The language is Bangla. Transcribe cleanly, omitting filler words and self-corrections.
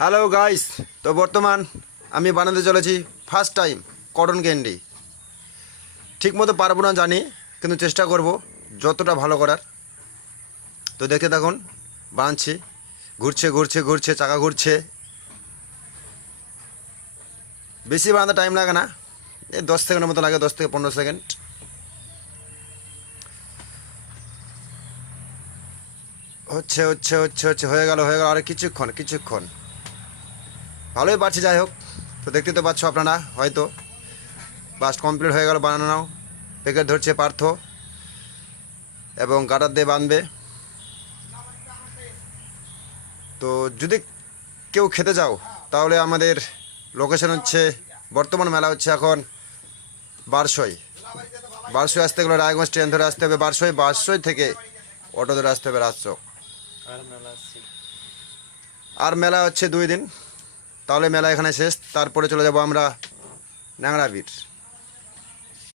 হ্যালো গাইস, তো বর্তমান আমি বানাতে চলেছি ফার্স্ট টাইম কটন ক্যান্ডি। ঠিকমতো পারবো না জানি, কিন্তু চেষ্টা করব যতটা ভালো করার। তো দেখতে থাকুন, বানাচ্ছি। ঘুরছে ঘুরছে ঘুরছে, চাকা ঘুরছে। বেশি বানাতে টাইম লাগে না, এই 10 সেকেন্ডের মতো লাগে, 10 থেকে 15 সেকেন্ড। হচ্ছে হচ্ছে হচ্ছে হচ্ছে হয়ে গেল আর কিছুক্ষণ ভালোই পারছি। যাই হোক, তো দেখতে তো পাচ্ছ আপনারা হয়তো। বাস কমপ্লিট হয়ে গেল বানানো। প্যাকেট ধরছে পার্থ এবং গার্ডার দিয়ে বাঁধবে। তো যদি কেউ খেতে যাও তাহলে আমাদের লোকেশন হচ্ছে, বর্তমান মেলা হচ্ছে এখন বারসই। আসতে গেলে রায়গঞ্জ ট্রেন ধরে আসতে হবে বারসই থেকে অটো ধরে আসতে হবে রাজচক। আর মেলা হচ্ছে 2 দিন, তাহলে মেলা এখানে শেষ। তারপরে চলে যাব আমরা ন্যাংরাবির।